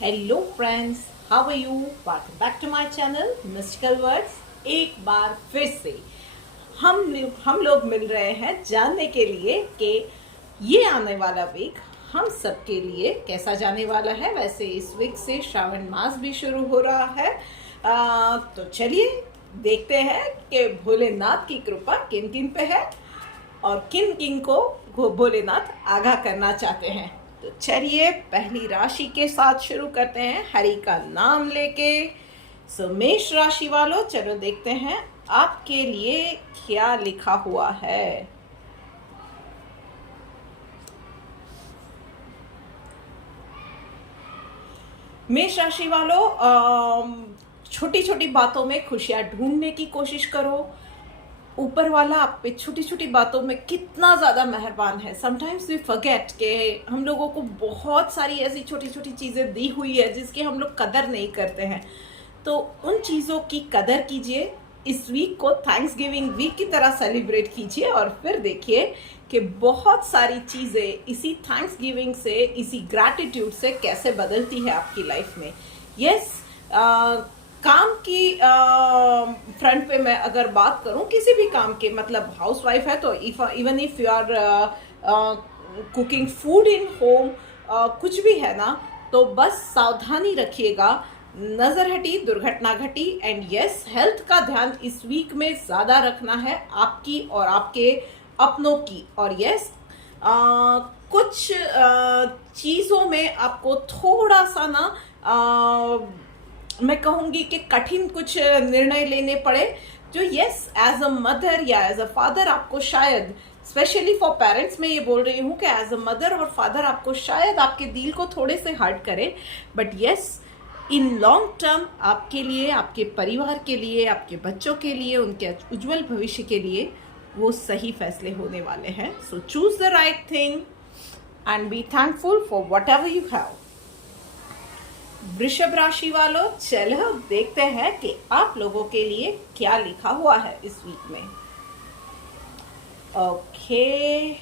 Hello friends, how are you? Welcome back to my channel mystical words. एक बार फिर से हम लोग मिल रहे हैं जानने के लिए कि ये आने वाला वीक हम सबके लिए कैसा जाने वाला है। वैसे इस वीक से श्रावण मास भी शुरू हो रहा है। तो चलिए देखते हैं कि भोलेनाथ की कृपा किन किन पे है और किन किन को भोलेनाथ आगाह करना चाहते हैं। तो चलिए पहली राशि के साथ शुरू करते हैं, हरि का नाम लेके। सो मेष राशि वालों, चलो देखते हैं आपके लिए क्या लिखा हुआ है। मेष राशि वालों, छोटी छोटी बातों में खुशियां ढूंढने की कोशिश करो। ऊपर वाला आप पे छोटी छोटी बातों में कितना ज्यादा मेहरबान है। समटाइम्स वी फॉरगेट कि हम लोगों को बहुत सारी ऐसी छोटी छोटी चीजें दी हुई है जिसकी हम लोग कदर नहीं करते हैं। तो उन चीजों की कदर कीजिए। इस वीक को थैंक्स गिविंग वीक की तरह सेलिब्रेट कीजिए और फिर देखिए कि बहुत सारी चीजें इसी थैंक्स गिविंग से, इसी ग्रैटिट्यूड से कैसे बदलती है आपकी लाइफ में। यस, काम की फ्रंट पे मैं अगर बात करूं, किसी भी काम के, मतलब हाउसवाइफ है तो even if you are cooking food in home, कुछ भी है ना, तो बस सावधानी रखिएगा, नजर हटी दुर्घटना घटी। एंड यस, हेल्थ का ध्यान इस वीक में ज्यादा रखना है, आपकी और आपके अपनों की। और यस, कुछ चीजों में आपको थोड़ा सा ना, मैं कहूंगी कि कठिन कुछ निर्णय लेने पड़े, जो यस एज अ मदर या एज अ फादर आपको शायद, स्पेशली फॉर पेरेंट्स मैं ये बोल रही हूँ कि एज अ मदर और फादर आपको शायद आपके दिल को थोड़े से हर्ट करे। But yes, in long term आपके लिए, आपके परिवार के लिए, आपके बच्चों के लिए, उनके उज्जवल भविष्य के लिए वो सही फैसले होने वाले हैं। So choose the right thing and be thankful for what ever you have. वृषभ राशि वालों, चलो देखते हैं कि आप लोगों के लिए क्या लिखा हुआ है इस वीक में। ओके,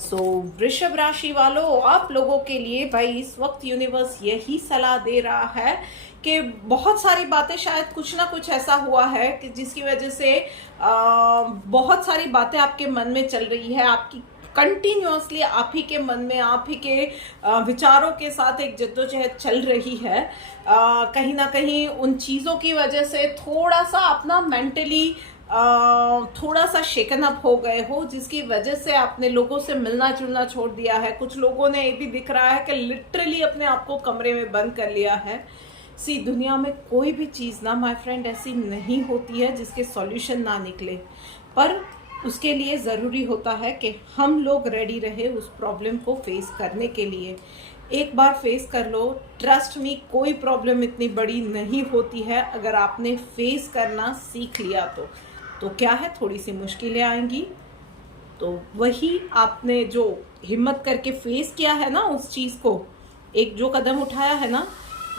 सो वृषभ राशि वालों, आप लोगों के लिए भाई इस वक्त यूनिवर्स यही सलाह दे रहा है कि बहुत सारी बातें, शायद कुछ ना कुछ ऐसा हुआ है कि जिसकी वजह से बहुत सारी बातें आपके मन में चल रही है, आपकी कंटिन्यूअसली आप ही के मन में, आप ही के विचारों के साथ एक जद्दोजहद चल रही है। कहीं ना कहीं उन चीज़ों की वजह से थोड़ा सा अपना मेंटली थोड़ा सा शेकन अप हो गए हो, जिसकी वजह से आपने लोगों से मिलना जुलना छोड़ दिया है। कुछ लोगों ने ये भी दिख रहा है कि लिटरली अपने आप को कमरे में बंद कर लिया है। सी, दुनिया में कोई भी चीज़ ना माय फ्रेंड ऐसी नहीं होती है जिसके सॉल्यूशन ना निकले, पर उसके लिए ज़रूरी होता है कि हम लोग रेडी रहे उस प्रॉब्लम को फेस करने के लिए। एक बार फेस कर लो, ट्रस्ट मी, कोई प्रॉब्लम इतनी बड़ी नहीं होती है अगर आपने फेस करना सीख लिया तो क्या है, थोड़ी सी मुश्किलें आएंगी, तो वही आपने जो हिम्मत करके फेस किया है ना उस चीज़ को, एक जो कदम उठाया है ना,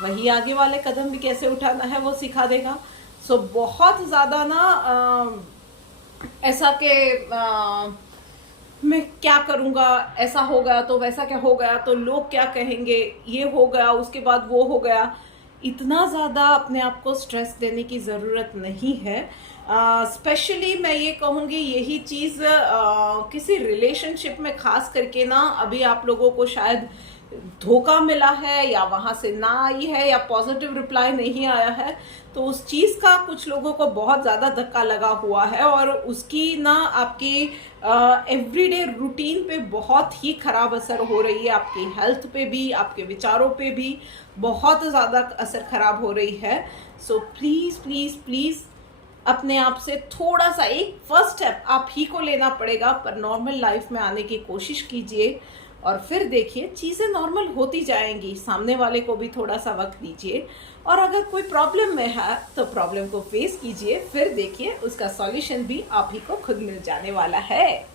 वही आगे वाले कदम भी कैसे उठाना है वो सिखा देगा। सो बहुत ज़्यादा ना ऐसा कि मैं क्या करूँगा, ऐसा हो गया तो वैसा क्या हो गया, तो लोग क्या कहेंगे, ये हो गया उसके बाद वो हो गया, इतना ज़्यादा अपने आप को स्ट्रेस देने की ज़रूरत नहीं है। स्पेशली मैं ये कहूँगी, यही चीज़ किसी रिलेशनशिप में खास करके ना, अभी आप लोगों को शायद धोखा मिला है या वहाँ से ना आई है या पॉजिटिव रिप्लाई नहीं आया है, तो उस चीज़ का कुछ लोगों को बहुत ज़्यादा धक्का लगा हुआ है और उसकी ना आपकी एवरीडे रूटीन पे बहुत ही खराब असर हो रही है, आपकी हेल्थ पे भी, आपके विचारों पे भी बहुत ज़्यादा असर खराब हो रही है। सो प्लीज़ प्लीज़ प्लीज़ अपने आप से थोड़ा सा, एक फर्स्ट स्टेप आप ही को लेना पड़ेगा, पर नॉर्मल लाइफ में आने की कोशिश कीजिए और फिर देखिए चीज़ें नॉर्मल होती जाएंगी। सामने वाले को भी थोड़ा सा वक्त दीजिए और अगर कोई प्रॉब्लम में है तो प्रॉब्लम को फेस कीजिए, फिर देखिए उसका सॉल्यूशन भी आप ही को खुद मिल जाने वाला है।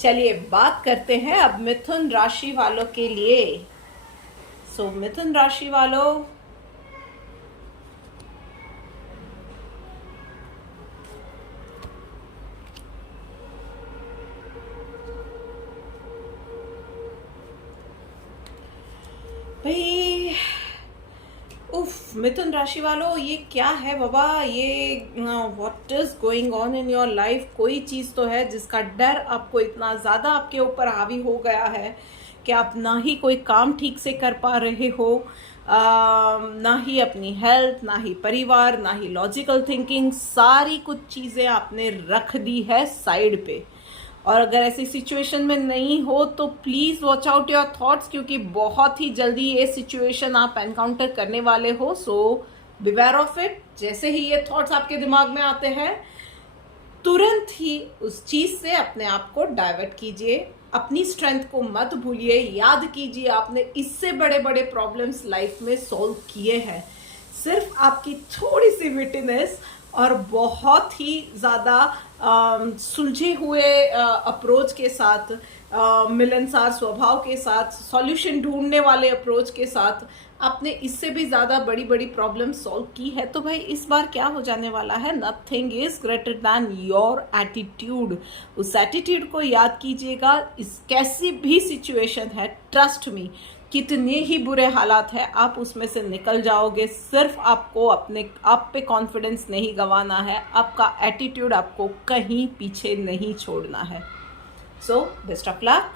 चलिए बात करते हैं अब मिथुन राशि वालों के लिए। सो मिथुन राशि वालों, भाई उफ, मिथुन राशि वालों, ये क्या है बाबा, ये what is going on in your life. कोई चीज़ तो है जिसका डर आपको इतना ज़्यादा आपके ऊपर हावी हो गया है कि आप ना ही कोई काम ठीक से कर पा रहे हो, ना ही अपनी हेल्थ, ना ही परिवार, ना ही लॉजिकल थिंकिंग, सारी कुछ चीज़ें आपने रख दी है साइड पे। और अगर ऐसी सिचुएशन में नहीं हो तो please watch out your thoughts, क्योंकि बहुत ही जल्दी ये सिचुएशन आप एनकाउंटर करने वाले हो। सो बिवेयर ऑफ इट। जैसे ही ये थॉट्स आपके दिमाग में आते हैं, तुरंत ही उस चीज़ से अपने आप को डाइवर्ट कीजिए। अपनी स्ट्रेंथ को मत भूलिए। याद कीजिए आपने इससे बड़े बड़े प्रॉब्लम्स लाइफ में सॉल्व किए हैं। सिर्फ आपकी थोड़ी सी विटनेस और बहुत ही ज़्यादा सुलझे हुए अप्रोच के साथ, मिलनसार स्वभाव के साथ, सॉल्यूशन ढूंढने वाले अप्रोच के साथ आपने इससे भी ज़्यादा बड़ी बड़ी प्रॉब्लम सॉल्व की है। तो भाई इस बार क्या हो जाने वाला है, nothing is greater than your attitude. उस एटीट्यूड को याद कीजिएगा। इस कैसी भी सिचुएशन है, ट्रस्ट मी, कितने ही बुरे हालात हैं, आप उसमें से निकल जाओगे। सिर्फ आपको अपने आप पे कॉन्फिडेंस नहीं गंवाना है, आपका एटीट्यूड आपको कहीं पीछे नहीं छोड़ना है। So best of luck.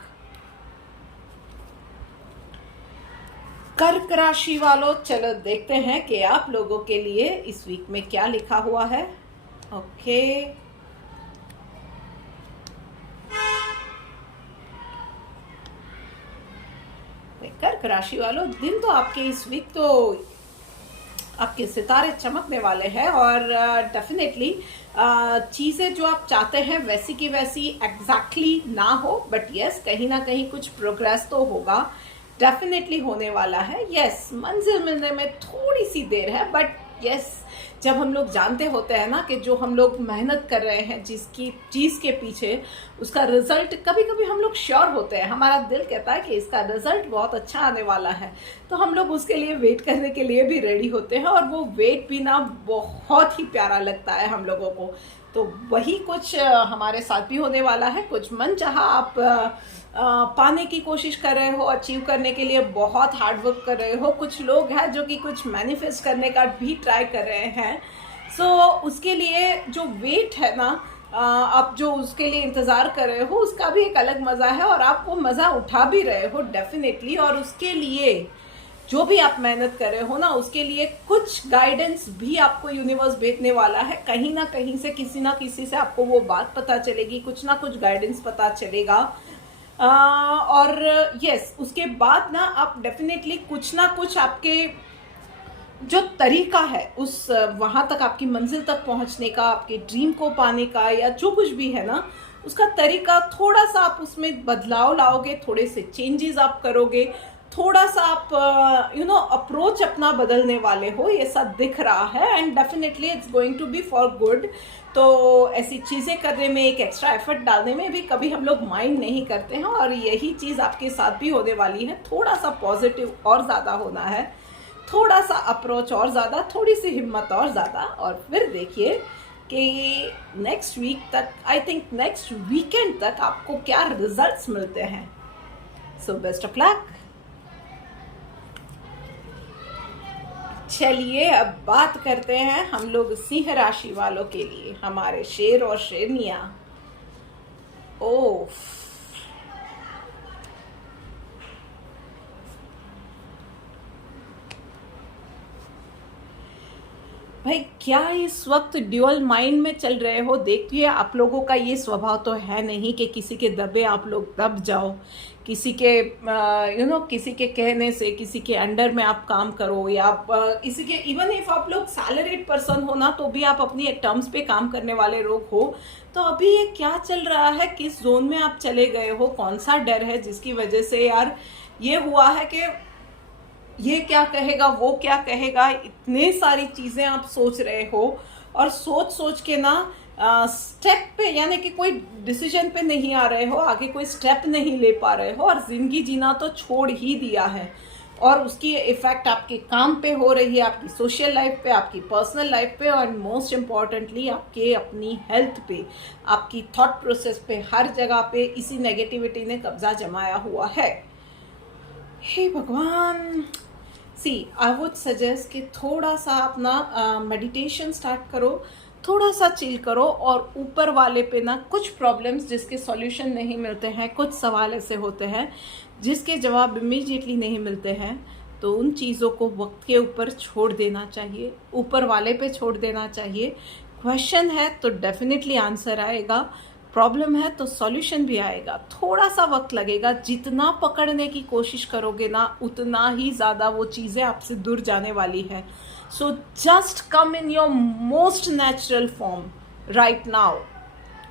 कर्क राशि वालों, चलो देखते हैं कि आप लोगों के लिए इस वीक में क्या लिखा हुआ है। ओके, कर्क राशि वालों, दिन तो आपके इस वीक तो आपके सितारे चमकने वाले हैं और डेफिनेटली चीज़ें जो आप चाहते हैं वैसी की वैसी एग्जैक्टली ना हो, बट यस कहीं ना कहीं कुछ प्रोग्रेस तो होगा, डेफिनेटली होने वाला है। यस, मंजिल मिलने में थोड़ी सी देर है, बट यस, जब हम लोग जानते होते हैं ना कि जो हम लोग मेहनत कर रहे हैं जिसकी चीज़ के पीछे, उसका रिजल्ट कभी कभी हम लोग श्योर होते हैं, हमारा दिल कहता है कि इसका रिजल्ट बहुत अच्छा आने वाला है, तो हम लोग उसके लिए वेट करने के लिए भी रेडी होते हैं और वो वेट भी ना बहुत ही प्यारा लगता है हम लोगों को। तो वही कुछ हमारे साथ भी होने वाला है। कुछ मन चाहा आप पाने की कोशिश कर रहे हो, अचीव करने के लिए बहुत हार्ड वर्क कर रहे हो। कुछ लोग हैं जो कि कुछ मैनिफेस्ट करने का भी ट्राई कर रहे हैं। सो उसके लिए जो वेट है ना, आप जो उसके लिए इंतज़ार कर रहे हो, उसका भी एक अलग मज़ा है और आप वो मज़ा उठा भी रहे हो डेफिनेटली। और उसके लिए जो भी आप मेहनत कर रहे हो ना, उसके लिए कुछ गाइडेंस भी आपको यूनिवर्स भेजने वाला है। कहीं ना कहीं से, किसी ना किसी से आपको वो बात पता चलेगी, कुछ ना कुछ गाइडेंस पता चलेगा। और यस, उसके बाद ना आप डेफिनेटली कुछ ना कुछ आपके जो तरीका है उस वहाँ तक, आपकी मंजिल तक पहुँचने का, आपके ड्रीम को पाने का, या जो कुछ भी है ना, उसका तरीका थोड़ा सा आप उसमें बदलाव लाओगे, थोड़े से चेंजेस आप करोगे, थोड़ा सा आप अप्रोच अपना बदलने वाले हो, ये सब दिख रहा है। And definitely it's going to be for good. तो ऐसी चीज़ें करने में, एक एक्स्ट्रा एफर्ट डालने में भी कभी हम लोग माइंड नहीं करते हैं, और यही चीज़ आपके साथ भी होने वाली है। थोड़ा सा पॉजिटिव और ज़्यादा होना है, थोड़ा सा अप्रोच और ज़्यादा, थोड़ी सी हिम्मत और ज़्यादा, और फिर देखिए कि नेक्स्ट वीक तक, आई थिंक नेक्स्ट वीकेंड तक आपको क्या रिजल्ट्स मिलते हैं। So best of luck. चलिए अब बात करते हैं हम लोग सिंह राशि वालों के लिए, हमारे शेर और शेरनिया। ओह, भाई क्या इस वक्त ड्यूअल माइंड में चल रहे हो? देखिए, आप लोगों का ये स्वभाव तो है नहीं कि किसी के दबे आप लोग दब जाओ, किसी के किसी के कहने से, किसी के अंडर में आप काम करो, या आप किसी के, इवन इफ आप लोग सैलरीड पर्सन हो ना, तो भी आप अपनी टर्म्स पे काम करने वाले लोग हो। तो अभी ये क्या चल रहा है, किस जोन में आप चले गए हो, कौन सा डर है जिसकी वजह से यार ये हुआ है कि ये क्या कहेगा, वो क्या कहेगा, इतने सारी चीजें आप सोच रहे हो, और सोच सोच के ना स्टेप पे, यानी कि कोई डिसीजन पे नहीं आ रहे हो, आगे कोई स्टेप नहीं ले पा रहे हो, और जिंदगी जीना तो छोड़ ही दिया है। और उसकी इफेक्ट आपके काम पे हो रही है, आपकी सोशल लाइफ पे, आपकी पर्सनल लाइफ पे, और मोस्ट इम्पॉर्टेंटली आपके अपनी हेल्थ पे, आपकी थॉट प्रोसेस पे, हर जगह पे इसी नेगेटिविटी ने कब्जा जमाया हुआ है। हे भगवान, सी आई वुड सजेस्ट कि थोड़ा सा अपना मेडिटेशन स्टार्ट करो, थोड़ा सा चिल करो, और ऊपर वाले पे ना कुछ प्रॉब्लम्स जिसके सॉल्यूशन नहीं मिलते हैं, कुछ सवाल ऐसे होते हैं जिसके जवाब इमीडिएटली नहीं मिलते हैं, तो उन चीज़ों को वक्त के ऊपर छोड़ देना चाहिए, ऊपर वाले पे छोड़ देना चाहिए। क्वेश्चन है तो डेफिनेटली आंसर आएगा, प्रॉब्लम है तो सॉल्यूशन भी आएगा। थोड़ा सा वक्त लगेगा, जितना पकड़ने की कोशिश करोगे ना उतना ही ज़्यादा वो चीज़ें आपसे दूर जाने वाली है। So just come in your most natural form right now,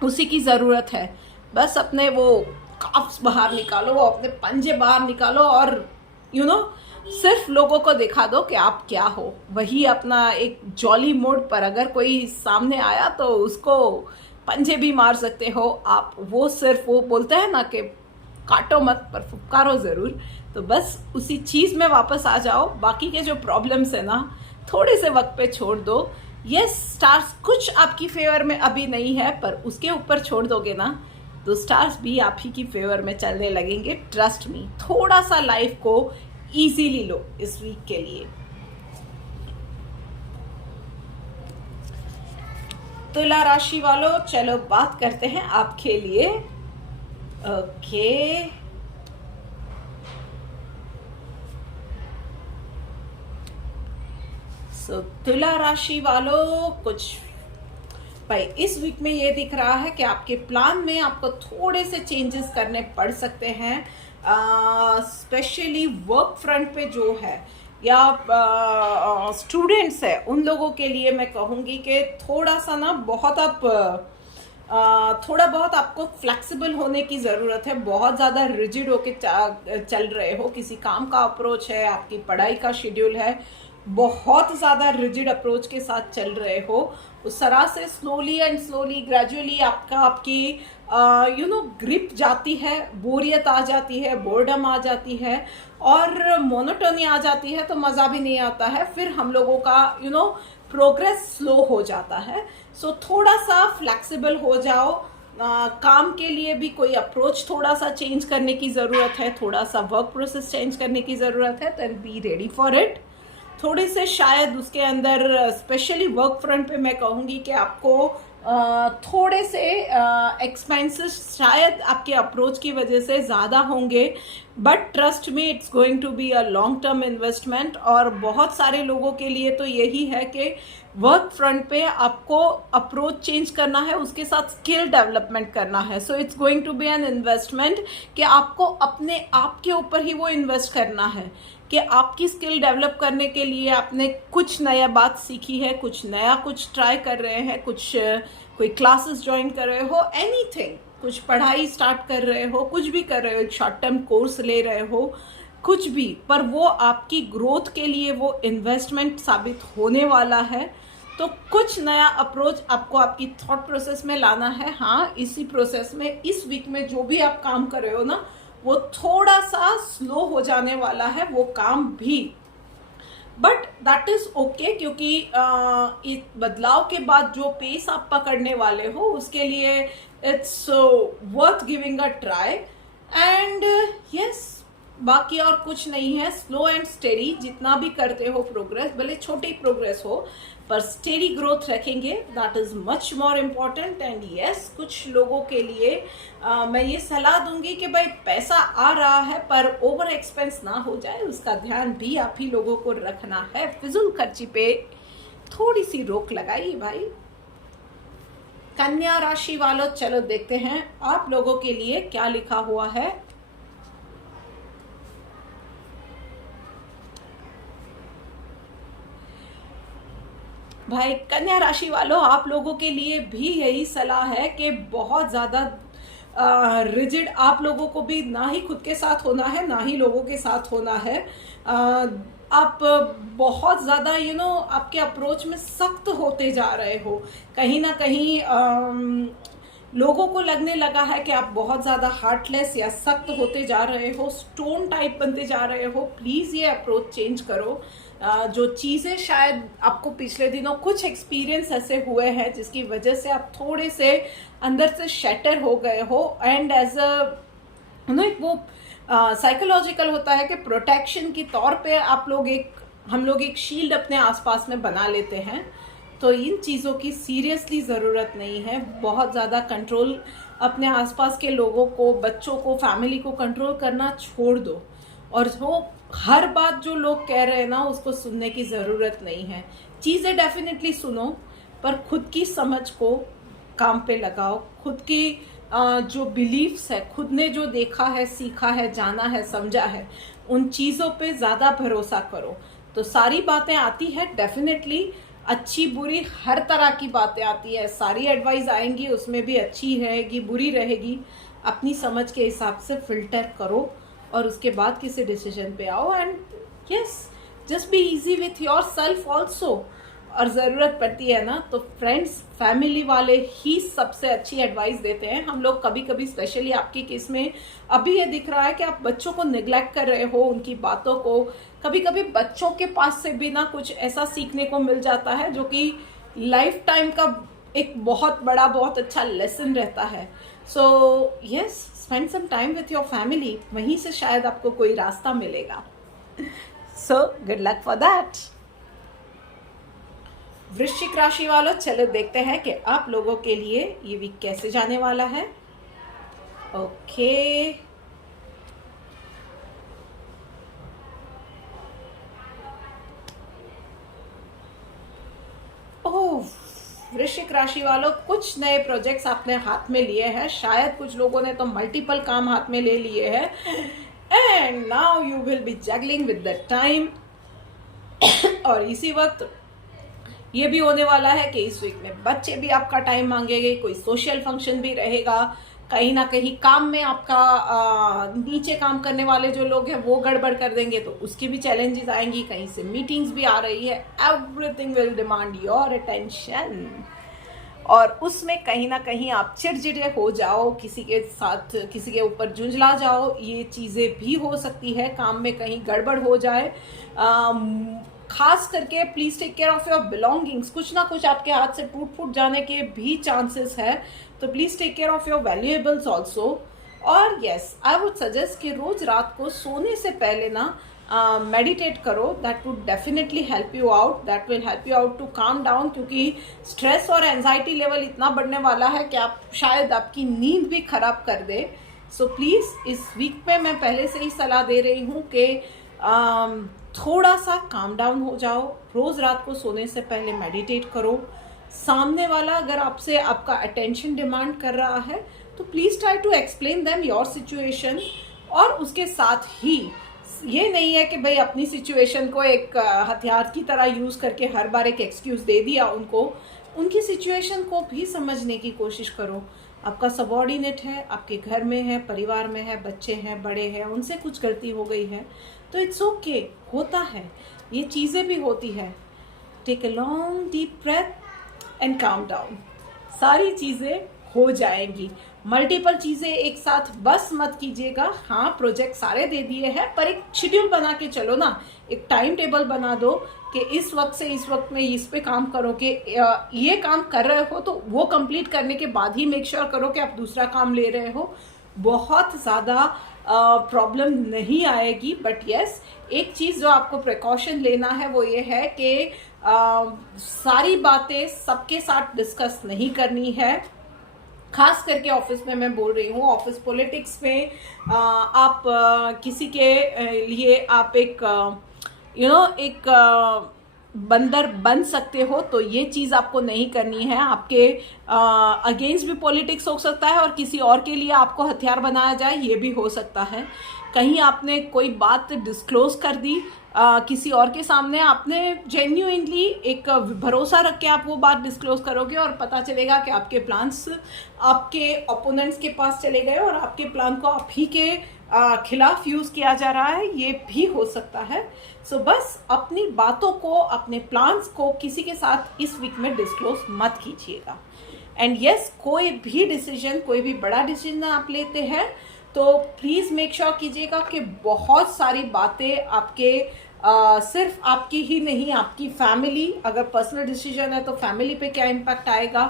उसी की ज़रूरत है। बस अपने वो काफ्स बाहर निकालो, अपने पंजे बाहर निकालो, और सिर्फ लोगों को दिखा दो कि आप क्या हो। वही अपना एक जॉली मोड पर अगर कोई सामने आया तो उसको पंजे भी मार सकते हो आप। वो सिर्फ वो बोलते हैं ना कि काटो मत पर फुफकारो ज़रूर। तो बस उसी चीज़ में वापस आ जाओ। बाकी के जो प्रॉब्लम्स है ना थोड़े से वक्त पे छोड़ दो। यस, स्टार्स कुछ आपकी फेवर में अभी नहीं है, पर उसके ऊपर छोड़ दोगे ना तो स्टार्स भी आप ही की फेवर में चलने लगेंगे। ट्रस्ट मी, थोड़ा सा लाइफ को इजीली लो इस वीक के लिए। तुला राशि वालों, चलो बात करते हैं आपके लिए। ओके, सो तुला राशि वालों, कुछ भाई इस वीक में ये दिख रहा है कि आपके प्लान में आपको थोड़े से चेंजेस करने पड़ सकते हैं, स्पेशली वर्क फ्रंट पे जो है या स्टूडेंट्स है उन लोगों के लिए मैं कहूँगी कि थोड़ा सा ना बहुत आप थोड़ा बहुत आपको फ्लेक्सिबल होने की ज़रूरत है। बहुत ज़्यादा रिजिड होके चल रहे हो, किसी काम का अप्रोच है, आपकी पढ़ाई का शेड्यूल है, बहुत ज़्यादा रिजिड अप्रोच के साथ चल रहे हो। उस तरह से स्लोली एंड स्लोली ग्रेजुअली आपकी ग्रिप जाती है, बोरियत आ जाती है, बोर्डम आ जाती है और मोनोटोनी आ जाती है, तो मज़ा भी नहीं आता है। फिर हम लोगों का प्रोग्रेस स्लो हो जाता है। सो थोड़ा सा फ्लेक्सिबल हो जाओ। काम के लिए भी कोई अप्रोच थोड़ा सा चेंज करने की ज़रूरत है, थोड़ा सा वर्क प्रोसेस चेंज करने की ज़रूरत है। Then be ready for it. थोड़े से शायद उसके अंदर स्पेशली वर्क फ्रंट पे मैं कहूँगी कि आपको थोड़े से एक्सपेंसेस शायद आपके अप्रोच की वजह से ज़्यादा होंगे, but trust me it's going to be a long term investment. और बहुत सारे लोगों के लिए तो यही है कि वर्क फ्रंट पे आपको अप्रोच चेंज करना है, उसके साथ स्किल डेवलपमेंट करना है। So it's going to be an investment कि आपको अपने आप के ऊपर ही वो इन्वेस्ट करना है कि आपकी स्किल डेवलप करने के लिए आपने कुछ नया बात सीखी है, कुछ नया कुछ ट्राई कर रहे हैं, कुछ कोई क्लासेस ज्वाइन कर रहे हो, एनीथिंग, कुछ पढ़ाई स्टार्ट कर रहे हो, कुछ भी कर रहे हो, एक शॉर्ट टर्म कोर्स ले रहे हो, कुछ भी, पर वो आपकी ग्रोथ के लिए वो इन्वेस्टमेंट साबित होने वाला है। तो कुछ नया अप्रोच आपको आपकी थॉट प्रोसेस में लाना है। हाँ, इसी प्रोसेस में इस वीक में जो भी आप काम कर रहे हो ना वो थोड़ा सा स्लो हो जाने वाला है वो काम भी, बट दैट इज ओके, क्योंकि इस बदलाव के बाद जो पेस आप पकड़ने वाले हो उसके लिए it's worth giving a try. And yes, बाकी और कुछ नहीं है। स्लो एंड स्टेडी जितना भी करते हो प्रोग्रेस, भले छोटी प्रोग्रेस हो पर स्टेडी ग्रोथ रखेंगे, that is much more important. And yes, कुछ लोगों के लिए मैं ये सलाह दूंगी कि भाई पैसा आ रहा है पर ओवर एक्सपेंस ना हो जाए, उसका ध्यान भी आप ही लोगों को रखना है। फिजूल खर्ची पे थोड़ी सी रोक लगाइए भाई। कन्या राशि वालों, चलो देखते हैं आप लोगों के लिए क्या लिखा हुआ है। भाई कन्या राशि वालों, आप लोगों के लिए भी यही सलाह है कि बहुत ज़्यादा रिजिड आप लोगों को भी ना ही खुद के साथ होना है ना ही लोगों के साथ होना है। आप बहुत ज़्यादा आपके अप्रोच में सख्त होते जा रहे हो। कहीं ना कहीं लोगों को लगने लगा है कि आप बहुत ज़्यादा हार्टलेस या सख्त होते जा रहे हो, स्टोन टाइप बनते जा रहे हो। प्लीज़ ये अप्रोच चेंज करो। जो चीज़ें शायद आपको पिछले दिनों कुछ एक्सपीरियंस ऐसे हुए हैं जिसकी वजह से आप थोड़े से अंदर से शैटर हो गए हो, एंड एज अ वो साइकोलॉजिकल होता है कि प्रोटेक्शन के तौर पे हम लोग एक शील्ड अपने आसपास में बना लेते हैं। तो इन चीज़ों की सीरियसली ज़रूरत नहीं है। बहुत ज़्यादा कंट्रोल अपने आसपास के लोगों को, बच्चों को, फैमिली को कंट्रोल करना छोड़ दो। और वो हर बात जो लोग कह रहे हैं ना, उसको सुनने की ज़रूरत नहीं है। चीज़ें डेफिनेटली सुनो, पर खुद की समझ को काम पे लगाओ। खुद की जो बिलीफ्स है, खुद ने जो देखा है, सीखा है, जाना है, समझा है, उन चीज़ों पे ज़्यादा भरोसा करो। तो सारी बातें आती है डेफिनेटली, अच्छी बुरी हर तरह की बातें आती है। सारी एडवाइस आएंगी, उसमें भी अच्छी रहेगी, बुरी रहेगी। अपनी समझ के हिसाब से फिल्टर करो और उसके बाद किसी डिसीजन पे आओ। And yes, just be easy with your self also. और ज़रूरत पड़ती है ना, तो फ्रेंड्स, फैमिली वाले ही सबसे अच्छी एडवाइस देते हैं। हम लोग कभी कभी, स्पेशली आपके केस में अभी ये दिख रहा है कि आप बच्चों को निगलेक्ट कर रहे हो, उनकी बातों को। कभी कभी बच्चों के पास से भी ना कुछ ऐसा सीखने को मिल जाता है जो कि लाइफ टाइम का एक बहुत बड़ा, बहुत अच्छा लेसन रहता है। So yes, spend some time with your family, वहीं से शायद आपको कोई रास्ता मिलेगा। So good luck for that. वृश्चिक राशि वालों, चलो देखते हैं कि आप लोगों के लिए ये वीक कैसे जाने वाला है। ओके, ओह, वृश्चिक राशि वालों, कुछ नए प्रोजेक्ट्स आपने हाथ में लिए हैं। शायद कुछ लोगों ने तो मल्टीपल काम हाथ में ले लिए हैं। And now you will be juggling with the time. और इसी वक्त ये भी होने वाला है कि इस वीक में बच्चे भी आपका टाइम मांगेंगे, कोई सोशल फंक्शन भी रहेगा, कहीं ना कहीं काम में आपका नीचे काम करने वाले जो लोग हैं वो गड़बड़ कर देंगे, तो उसकी भी चैलेंजेस आएंगी। कहीं से मीटिंग्स भी आ रही है। Everything will demand your attention. और उसमें कहीं ना कहीं आप चिड़चिड़े हो जाओ, किसी के साथ, किसी के ऊपर झुंझला जाओ। ये चीज़ें भी हो सकती है। काम में कहीं गड़बड़ हो जाए। खास करके please take care of your belongings. कुछ ना कुछ आपके हाथ से टूट फूट जाने के भी चांसेस है, तो please take care of your valuables also. और यस, आई वुड सजेस्ट कि रोज रात को सोने से पहले ना मेडिटेट करो। That would definitely help you out, that will help you out to calm down. क्योंकि स्ट्रेस और एंजाइटी लेवल इतना बढ़ने वाला है कि आप शायद आपकी नींद भी खराब कर दे। सो प्लीज, इस वीक में मैं पहले से ही सलाह दे रही हूँ कि थोड़ा सा काम डाउन हो जाओ। रोज रात को सोने से पहले मेडिटेट करो। सामने वाला अगर आपसे आपका अटेंशन डिमांड कर रहा है तो please try to explain them your situation. और उसके साथ ही ये नहीं है कि भाई अपनी सिचुएशन को एक हथियार की तरह यूज करके हर बार एक एक्सक्यूज दे दिया उनको। उनकी सिचुएशन को भी समझने की कोशिश करो। आपका सबॉर्डिनेट है, आपके घर में है, परिवार में है, बच्चे हैं, बड़े हैं, उनसे कुछ गलती हो गई है तो इट्स ओके, होता है, ये चीज़ें भी होती है। Take a long deep breath and calm down. सारी चीज़ें हो जाएंगी। मल्टीपल चीज़ें एक साथ बस मत कीजिएगा। हाँ, प्रोजेक्ट सारे दे दिए हैं, पर एक शेड्यूल बना के चलो ना। एक टाइम टेबल बना दो कि इस वक्त से इस वक्त में इस पे काम करो। कि ये काम कर रहे हो तो वो कंप्लीट करने के बाद ही मेक श्योर करो कि आप दूसरा काम ले रहे हो। बहुत ज़्यादा प्रॉब्लम नहीं आएगी। बट यस, एक चीज़ जो आपको प्रिकॉशन लेना है वो ये है कि सारी बातें सबके साथ डिस्कस नहीं करनी है। खास करके ऑफिस में मैं बोल रही हूँ, ऑफिस पॉलिटिक्स में आप किसी के लिए आप एक एक बंदर बन सकते हो, तो ये चीज़ आपको नहीं करनी है। आपके अगेंस्ट भी पॉलिटिक्स हो सकता है और किसी और के लिए आपको हथियार बनाया जाए, ये भी हो सकता है। कहीं आपने कोई बात डिस्क्लोज कर दी किसी और के सामने, आपने जेन्युइनली एक भरोसा रख के आप वो बात डिस्क्लोज करोगे और पता चलेगा कि आपके प्लान्स आपके ओपोनेंट्स के पास चले गए और आपके प्लान को आप ही के खिलाफ यूज किया जा रहा है, ये भी हो सकता है। सो बस अपनी बातों को, अपने प्लान्स को किसी के साथ इस वीक में डिस्क्लोज मत कीजिएगा। एंड यस, कोई भी डिसीजन, कोई भी बड़ा डिसीजन आप लेते हैं तो प्लीज मेक श्योर कीजिएगा कि बहुत सारी बातें आपके सिर्फ आपकी ही नहीं, आपकी फैमिली, अगर पर्सनल डिसीजन है तो फैमिली पे क्या इम्पैक्ट आएगा,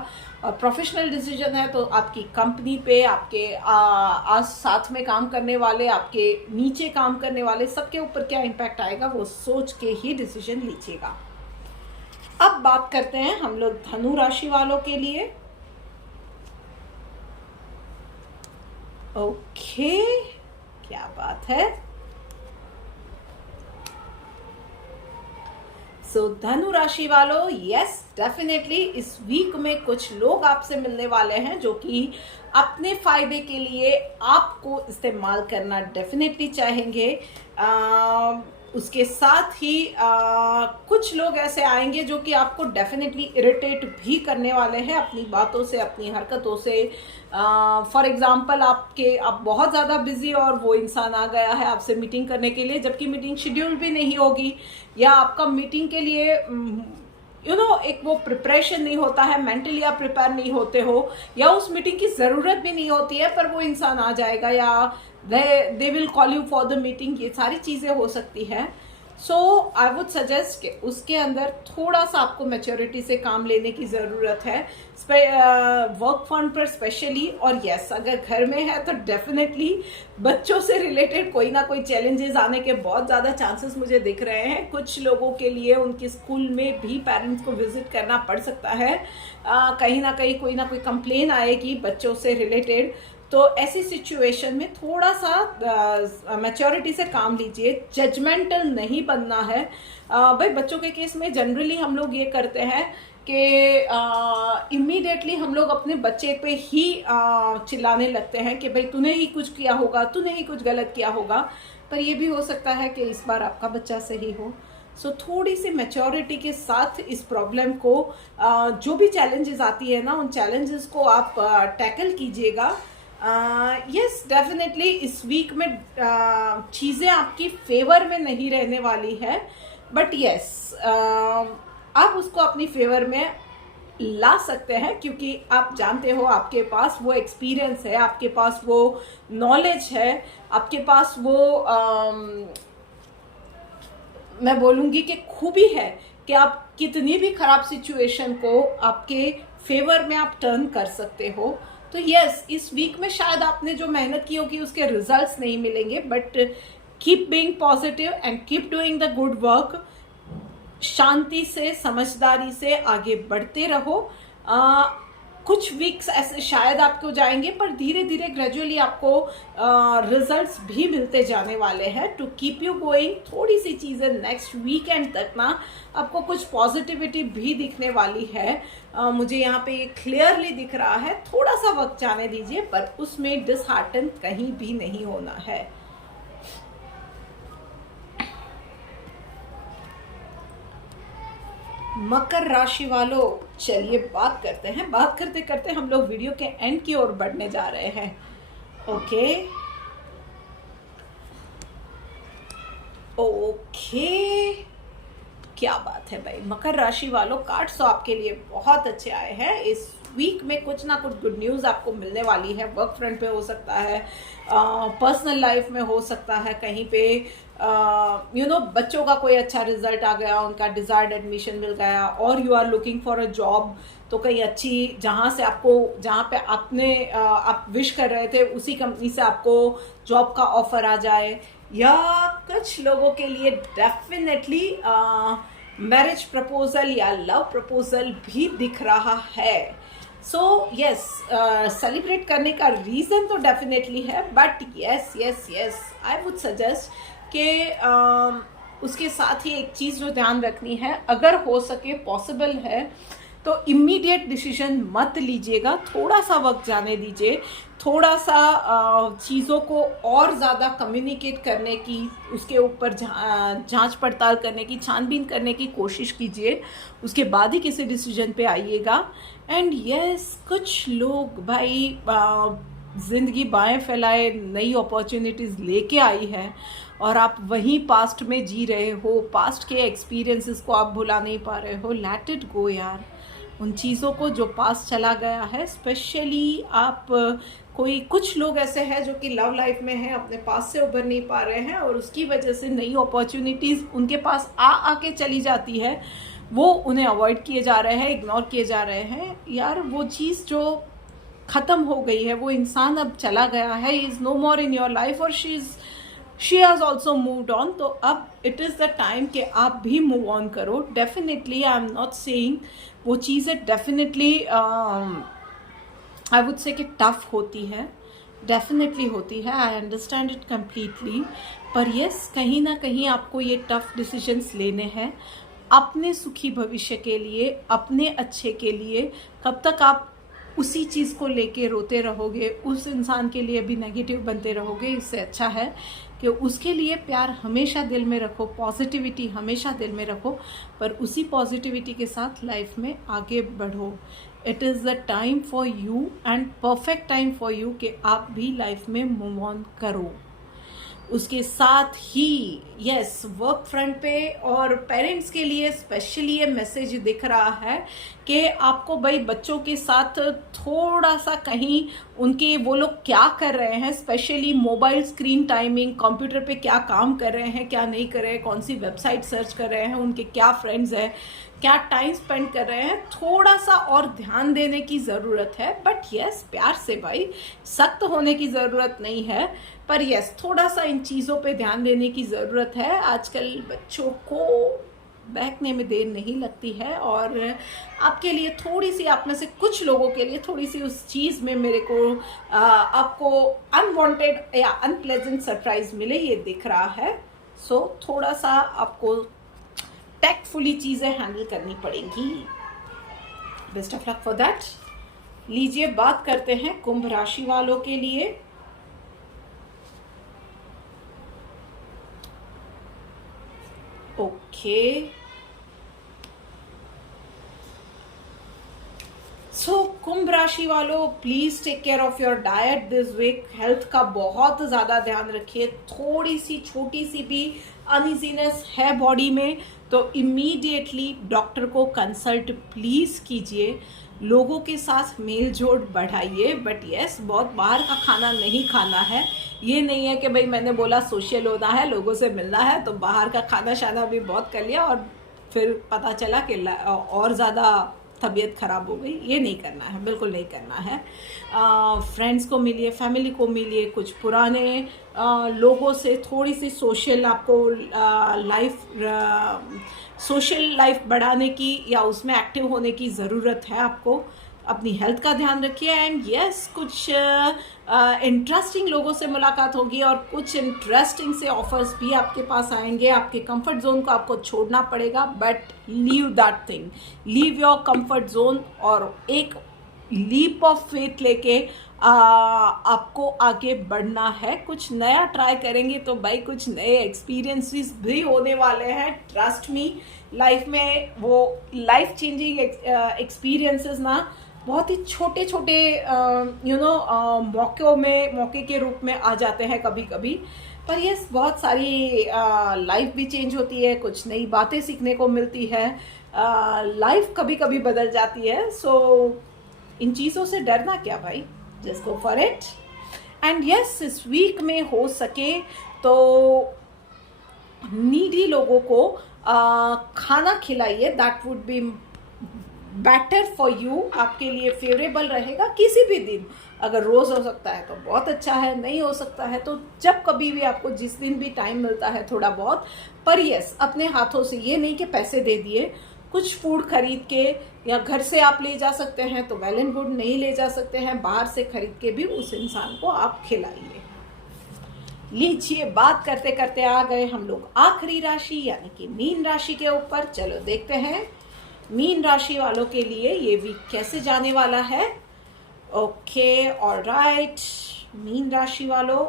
और प्रोफेशनल डिसीजन है तो आपकी कंपनी पे, आपके आज साथ में काम करने वाले, आपके नीचे काम करने वाले, सबके ऊपर क्या इम्पैक्ट आएगा, वो सोच के ही डिसीजन लीजिएगा। अब बात करते हैं हम लोग धनु राशि वालों के लिए। ओके, क्या बात है। सो धनु राशि वालों, यस डेफिनेटली इस वीक में कुछ लोग आपसे मिलने वाले हैं जो कि अपने फायदे के लिए आपको इस्तेमाल करना डेफिनेटली चाहेंगे। उसके साथ ही कुछ लोग ऐसे आएंगे जो कि आपको डेफिनेटली इरिटेट भी करने वाले हैं अपनी बातों से, अपनी हरकतों से। फॉर एग्जांपल आप बहुत ज़्यादा बिजी और वो इंसान आ गया है आपसे मीटिंग करने के लिए, जबकि मीटिंग शेड्यूल भी नहीं होगी, या आपका मीटिंग के लिए एक वो प्रिपरेशन नहीं होता है, मेंटली आप प्रिपेयर नहीं होते हो, या उस मीटिंग की ज़रूरत भी नहीं होती है, पर वो इंसान आ जाएगा, या they will call you for the meeting. ये सारी चीज़ें हो सकती है। सो आई वुड सजेस्ट कि उसके अंदर थोड़ा सा आपको मैच्योरिटी से काम लेने की ज़रूरत है, वर्क फ्रंट पर स्पेशली। और यस, अगर घर में है तो डेफिनेटली बच्चों से रिलेटेड कोई ना कोई चैलेंजेस आने के बहुत ज़्यादा चांसेस मुझे दिख रहे हैं। कुछ लोगों के लिए उनके स्कूल में भी पेरेंट्स को विजिट करना पड़ सकता है, कहीं ना कहीं कोई ना कोई कंप्लेन आएगी बच्चों से रिलेटेड। तो ऐसी सिचुएशन में थोड़ा सा मैच्योरिटी से काम लीजिए, जजमेंटल नहीं बनना है। भाई बच्चों के केस में जनरली हम लोग ये करते हैं कि इमीडिएटली हम लोग अपने बच्चे पे ही चिल्लाने लगते हैं कि भाई तूने ही कुछ किया होगा, तूने ही कुछ गलत किया होगा। पर ये भी हो सकता है कि इस बार आपका बच्चा सही हो। सो थोड़ी सी मैच्योरिटी के साथ इस प्रॉब्लम को, जो भी चैलेंजेस आती है ना, उन चैलेंजेस को आप टैकल कीजिएगा। यस डेफिनेटली इस वीक में चीज़ें आपकी फेवर में नहीं रहने वाली है, बट यस आप उसको अपनी फेवर में ला सकते हैं, क्योंकि आप जानते हो आपके पास वो एक्सपीरियंस है, आपके पास वो नॉलेज है, आपके पास वो मैं बोलूँगी कि खूबी है कि आप कितनी भी खराब सिचुएशन को आपके फेवर में आप टर्न कर सकते हो। तो यस, इस वीक में शायद आपने जो मेहनत की होगी उसके रिजल्ट्स नहीं मिलेंगे, but keep being positive and keep doing the good work. शांति से, समझदारी से आगे बढ़ते रहो। कुछ वीक्स ऐसे शायद आपको जाएंगे, पर धीरे धीरे ग्रेजुअली आपको रिजल्ट्स भी मिलते जाने वाले हैं। टू कीप यू गोइंग, थोड़ी सी चीज़ें नेक्स्ट वीकेंड तक ना आपको कुछ पॉजिटिविटी भी दिखने वाली है। मुझे यहाँ पे ये क्लियरली दिख रहा है। थोड़ा सा वक्त जाने दीजिए, पर उसमें डिसहार्टन कहीं भी नहीं होना है। मकर राशि वालों, चलिए बात करते हैं। बात करते करते हम लोग वीडियो के एंड की ओर बढ़ने जा रहे हैं। ओके क्या बात है भाई। मकर राशि वालों, कार्ड्स तो आपके लिए बहुत अच्छे आए हैं। इस वीक में कुछ ना कुछ गुड न्यूज़ आपको मिलने वाली है। वर्क फ्रंट पे हो सकता है, पर्सनल लाइफ में हो सकता है, कहीं पे बच्चों का कोई अच्छा रिजल्ट आ गया, उनका डिजायर्ड एडमिशन मिल गया, और you are looking for a job, तो कहीं अच्छी जहाँ पे आप विश कर रहे थे उसी कंपनी से आपको जॉब का ऑफर आ जाए। या कुछ लोगों के लिए डेफिनेटली मैरिज प्रपोजल या लव प्रपोजल भी दिख रहा है। सो यस, सेलिब्रेट करने का रीज़न तो डेफिनेटली है, but yes I would suggest कि उसके साथ ही एक चीज़ जो ध्यान रखनी है, अगर हो सके पॉसिबल है तो इमीडिएट डिसीजन मत लीजिएगा। थोड़ा सा वक्त जाने दीजिए, थोड़ा सा चीज़ों को और ज़्यादा कम्युनिकेट करने की, उसके ऊपर जांच पड़ताल करने की, छानबीन करने की कोशिश कीजिए। उसके बाद ही किसी डिसीजन पे आइएगा। एंड यस, कुछ लोग भाई ज़िंदगी बाएं फैलाए नई अपॉर्चुनिटीज़ लेके आई है, और आप वहीं पास्ट में जी रहे हो, पास्ट के एक्सपीरियंसेस को आप भुला नहीं पा रहे हो। लेट इट गो यार, उन चीज़ों को जो पास चला गया है। स्पेशली आप कोई कुछ लोग ऐसे हैं जो कि लव लाइफ में हैं, अपने पास से उभर नहीं पा रहे हैं और उसकी वजह से नई अपॉर्चुनिटीज़ उनके पास आके चली जाती है, वो उन्हें अवॉइड किए जा रहे हैं, इग्नोर किए जा रहे हैं। यार वो चीज़ जो ख़त्म हो गई है, वो इंसान अब चला गया है, is no more in your life और she has also moved on. तो अब इट इज़ द टाइम कि आप भी मूव ऑन करो। Definitely I am not saying वो चीज़ें डेफिनेटली आई वुड से कि टफ होती है, डेफिनेटली होती है, आई अंडरस्टैंड इट कम्प्लीटली। पर यस, कहीं ना कहीं आपको ये टफ डिसीजंस लेने हैं अपने सुखी भविष्य के लिए, अपने अच्छे के लिए। कब तक आप उसी चीज़ को लेके रोते रहोगे, उस इंसान के लिए भी नेगेटिव बनते रहोगे, इससे अच्छा है कि उसके लिए प्यार हमेशा दिल में रखो, पॉजिटिविटी हमेशा दिल में रखो, पर उसी पॉजिटिविटी के साथ लाइफ में आगे बढ़ो। It is the time for you and perfect time for you कि आप भी लाइफ में मूव ऑन करो। उसके साथ ही यस, वर्क फ्रंट पे और पेरेंट्स के लिए स्पेशली ये मैसेज दिख रहा है कि आपको भाई बच्चों के साथ थोड़ा सा कहीं उनके वो लोग क्या कर रहे हैं, specially mobile screen timing, computer पे क्या काम कर रहे हैं, क्या नहीं कर रहे हैं, कौन सी वेबसाइट सर्च कर रहे हैं, उनके क्या फ्रेंड्स हैं, क्या टाइम स्पेंड कर रहे हैं, थोड़ा सा और ध्यान देने की ज़रूरत है। बट यस, प्यार से भाई, सख्त होने की ज़रूरत नहीं है, पर यस थोड़ा सा इन चीज़ों पे ध्यान देने की ज़रूरत है। आजकल बच्चों को बहकने में देर नहीं लगती है और आपके लिए थोड़ी सी, आप में से कुछ लोगों के लिए थोड़ी सी उस चीज़ में मेरे को आपको अनवांटेड या अनप्लेजेंट सरप्राइज मिले, ये दिख रहा है। सो थोड़ा सा आपको टैक्टफुली चीज़ें हैंडल करनी पड़ेंगी। Best of luck for that. लीजिए बात करते हैं कुंभ राशि वालों के लिए। ओके, सो कुंभ राशि वालों, please take care of your diet this week. Health का बहुत ज़्यादा ध्यान रखिए। थोड़ी सी छोटी सी भी अनइजीनेस है बॉडी में तो इमीडिएटली डॉक्टर को कंसल्ट प्लीज़ कीजिए। लोगों के साथ मेल जोल बढ़ाइए, बट यस, बहुत बाहर का खाना नहीं खाना है। ये नहीं है कि भाई मैंने बोला सोशल होना है, लोगों से मिलना है, तो बाहर का खाना शाना भी बहुत कर लिया और फिर पता चला कि और ज़्यादा तबीयत ख़राब हो गई। ये नहीं करना है, बिल्कुल नहीं करना है। फ्रेंड्स को मिलिए, फैमिली को मिलिए, कुछ पुराने लोगों से थोड़ी सी सोशल आपको सोशल लाइफ बढ़ाने की या उसमें एक्टिव होने की ज़रूरत है। आपको अपनी हेल्थ का ध्यान रखिए एंड यस, कुछ इंटरेस्टिंग लोगों से मुलाकात होगी और कुछ इंटरेस्टिंग से ऑफर्स भी आपके पास आएंगे। आपके कंफर्ट जोन को आपको छोड़ना पड़ेगा, but leave that thing, leave your comfort zone और एक लीप ऑफ फेथ लेके आपको आगे बढ़ना है। कुछ नया ट्राई करेंगे तो भाई कुछ नए एक्सपीरियंसेस भी होने वाले हैं। ट्रस्ट मी, लाइफ में वो लाइफ चेंजिंग एक्सपीरियंसेस ना बहुत ही छोटे छोटे मौके के रूप में आ जाते हैं कभी कभी। पर ये बहुत सारी लाइफ भी चेंज होती है, कुछ नई बातें सीखने को मिलती है, लाइफ कभी कभी बदल जाती है। सो इन चीज़ों से डरना क्या भाई, just go for it. And yes, इस वीक में हो सके तो नीडी लोगों को खाना खिलाइए, that would be better for you, आपके लिए फेवरेबल रहेगा। किसी भी दिन, अगर रोज़ हो सकता है तो बहुत अच्छा है, नहीं हो सकता है तो जब कभी भी आपको जिस दिन भी टाइम मिलता है थोड़ा बहुत। पर यस, अपने हाथों से, ये नहीं कि पैसे दे दिए, कुछ फूड खरीद के या घर से आप ले जा सकते हैं तो वेल एंड गुड, नहीं ले जा सकते हैं बाहर से खरीद के भी उस इंसान को आप खिलाइए। लीजिए बात करते करते आ गए हम लोग आखिरी राशि यानी कि मीन राशि के ऊपर। चलो देखते हैं मीन राशि वालों के लिए ये वीक कैसे जाने वाला है। ओके, ऑलराइट, मीन राशि वालों,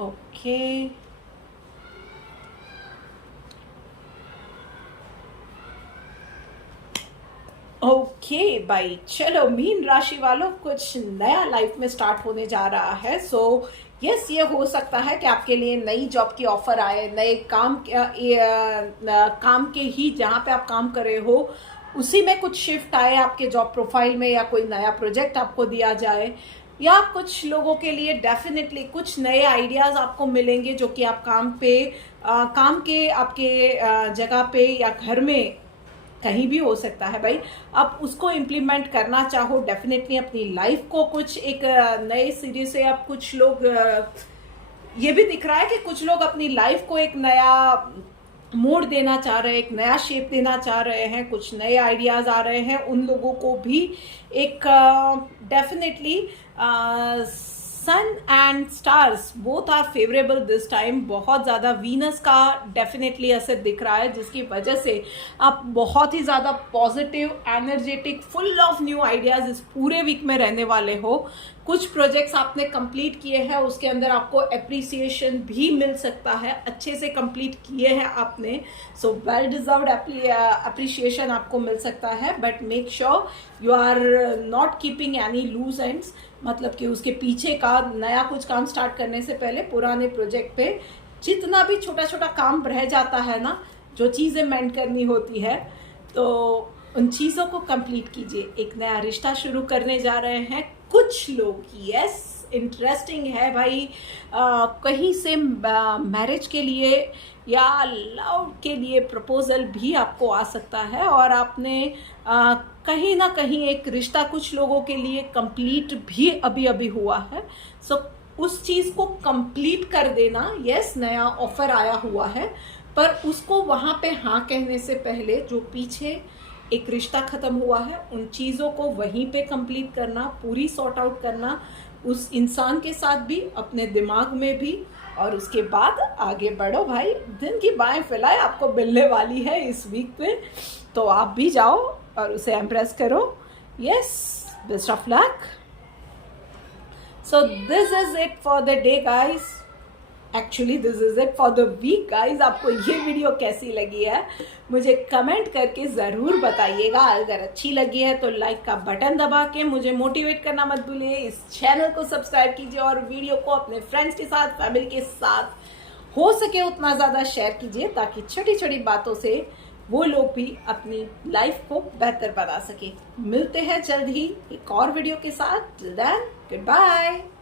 ओके, ओके भाई, चलो मीन राशि वालों, कुछ नया लाइफ में स्टार्ट होने जा रहा है। सो यस, ये हो सकता है कि आपके लिए नई जॉब की ऑफर आए, नए काम के ही जहाँ पे आप काम कर रहे हो उसी में कुछ शिफ्ट आए आपके जॉब प्रोफाइल में, या कोई नया प्रोजेक्ट आपको दिया जाए। या कुछ लोगों के लिए डेफिनेटली कुछ नए आइडियाज़ आपको मिलेंगे जो कि आप काम के आपके जगह पे या घर में कहीं भी हो सकता है भाई, आप उसको इम्प्लीमेंट करना चाहो डेफिनेटली अपनी लाइफ को कुछ एक नए सिरे से। आप कुछ लोग ये भी दिख रहा है कि कुछ लोग अपनी लाइफ को एक नया मोड़ देना चाह रहे हैं, एक नया शेप देना चाह रहे हैं, कुछ नए आइडियाज़ आ रहे हैं। उन लोगों को भी एक definitely sun and stars both are favourable this time. बहुत ज़्यादा वीनस का डेफिनेटली असर दिख रहा है, जिसकी वजह से आप बहुत ही ज़्यादा positive, energetic, full of new ideas इस पूरे वीक में रहने वाले हो। कुछ प्रोजेक्ट्स आपने कंप्लीट किए हैं, उसके अंदर आपको एप्रिसिएशन भी मिल सकता है, अच्छे से कंप्लीट किए हैं आपने, सो वेल डिजर्व्ड अप्रिसिएशन आपको मिल सकता है। But make sure you are not keeping any loose ends, मतलब कि उसके पीछे का नया कुछ काम स्टार्ट करने से पहले पुराने प्रोजेक्ट पे जितना भी छोटा छोटा काम रह जाता है ना, जो चीज़ें मेंट करनी होती है, तो उन चीज़ों को कंप्लीट कीजिए। एक नया रिश्ता शुरू करने जा रहे हैं कुछ लोग, यस इंटरेस्टिंग है भाई। कहीं से मैरिज के लिए या लव के लिए प्रपोजल भी आपको आ सकता है, और आपने कहीं ना कहीं एक रिश्ता कुछ लोगों के लिए कंप्लीट भी अभी अभी हुआ है। सो उस चीज़ को कंप्लीट कर देना, यस नया ऑफर आया हुआ है, पर उसको वहाँ पे हाँ कहने से पहले जो पीछे एक रिश्ता ख़त्म हुआ है उन चीज़ों को वहीं पे कंप्लीट करना, पूरी सॉर्ट आउट करना उस इंसान के साथ भी, अपने दिमाग में भी, और उसके बाद आगे बढ़ो भाई। दिन की बाएं फैलाए आपको मिलने वाली है इस वीक पे, तो आप भी जाओ और उसे इम्प्रेस करो। Yes, best of luck. So this is it for the day guys, actually this is it for the week guys. आपको ये वीडियो कैसी लगी है मुझे कमेंट करके ज़रूर बताइएगा। अगर अच्छी लगी है तो लाइक का बटन दबा के मुझे मोटिवेट करना मत भूलिए। इस चैनल को सब्सक्राइब कीजिए और वीडियो को अपने फ्रेंड्स के साथ, फैमिली के साथ हो सके उतना ज़्यादा शेयर कीजिए, ताकि छोटी छोटी बातों से वो लोग भी अपनी लाइफ को बेहतर बना सके। मिलते हैं जल्द ही एक और वीडियो के साथ। Till then, good bye.